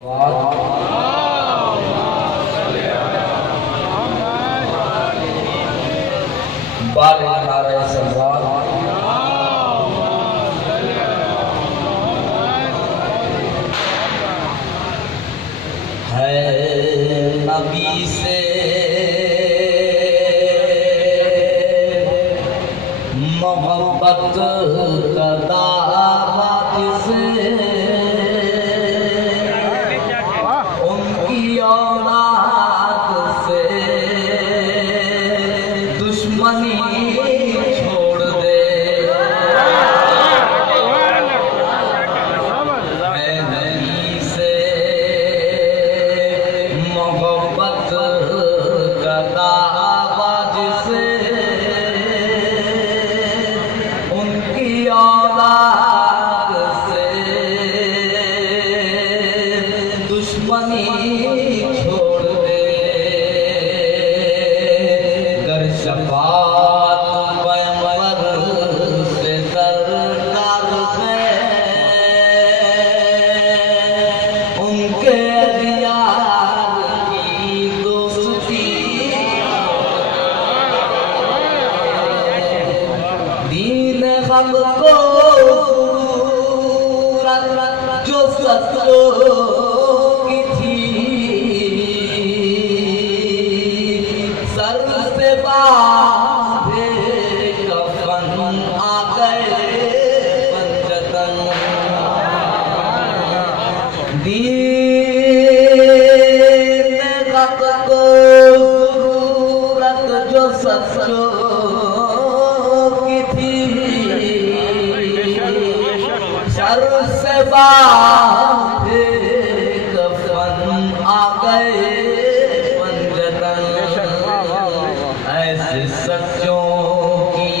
नबी से मोहब्बत का दावा जिसे उनकी औलाद से दुश्मनी छोड़ दे। नबी से मोहब्बत का दावा जिसे उनकी औलाद से दुश्मनी छोड़ दे। गर शफात पैगंबर से सरकार है उनके अदियार की दोस्ती। दीन हक को जो सत्यों की थी सर से बांधे कफन आ गए पंजतन। दीन हक को जरूरत जो सत्यों की थी सर से बांधे कफन आ गए पंजतन। ऐसे सच्चों की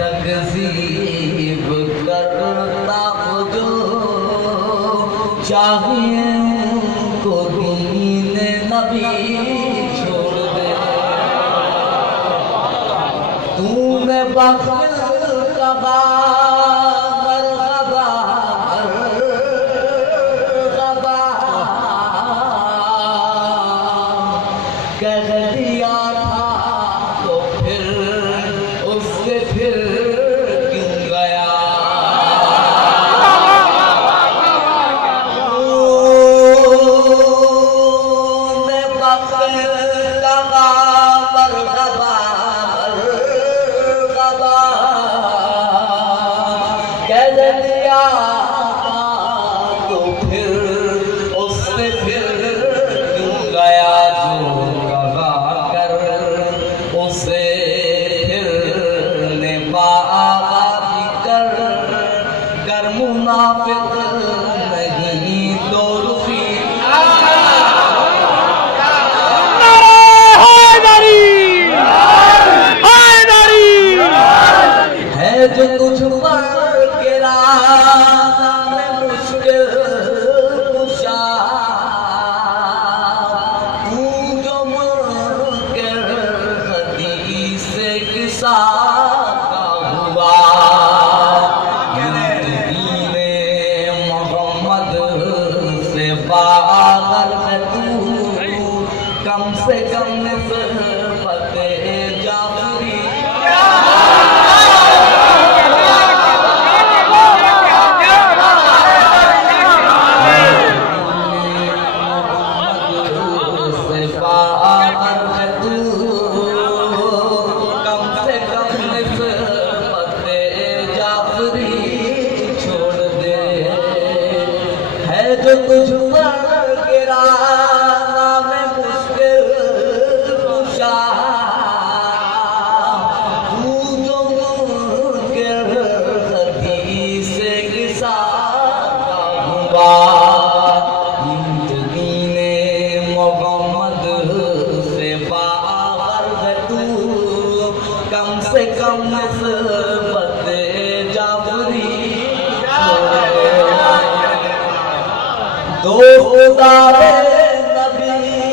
तकज़ीब करता हो जो चाहिए उनको दीन नबी छोड़ दे। तूने बख़्त कहा कह दिया था तो फिर उससे फिर क्यों गया। तूने वक्त लगा मरहबा मरहबा कह दिया तो फिर उससे फिर क्यों गया। उसे फिर ने बागी कर मुनाफिक नहीं दोषी। है जो तुझ पर गिरा मुश्किल कुशा किसा का हुआ। दीने मोहम्मद से बाहर में तू कम से कम निस्बत जाफरी। से बाहर में तू जो तुझ पर गिरा नाम मुश्किल कुशा तू जो मुनकिर सदी से किसा हुआ। दीने मोहम्मद से बाहर तू कम से कम निस्बत जाफरी। दो खुदा नबी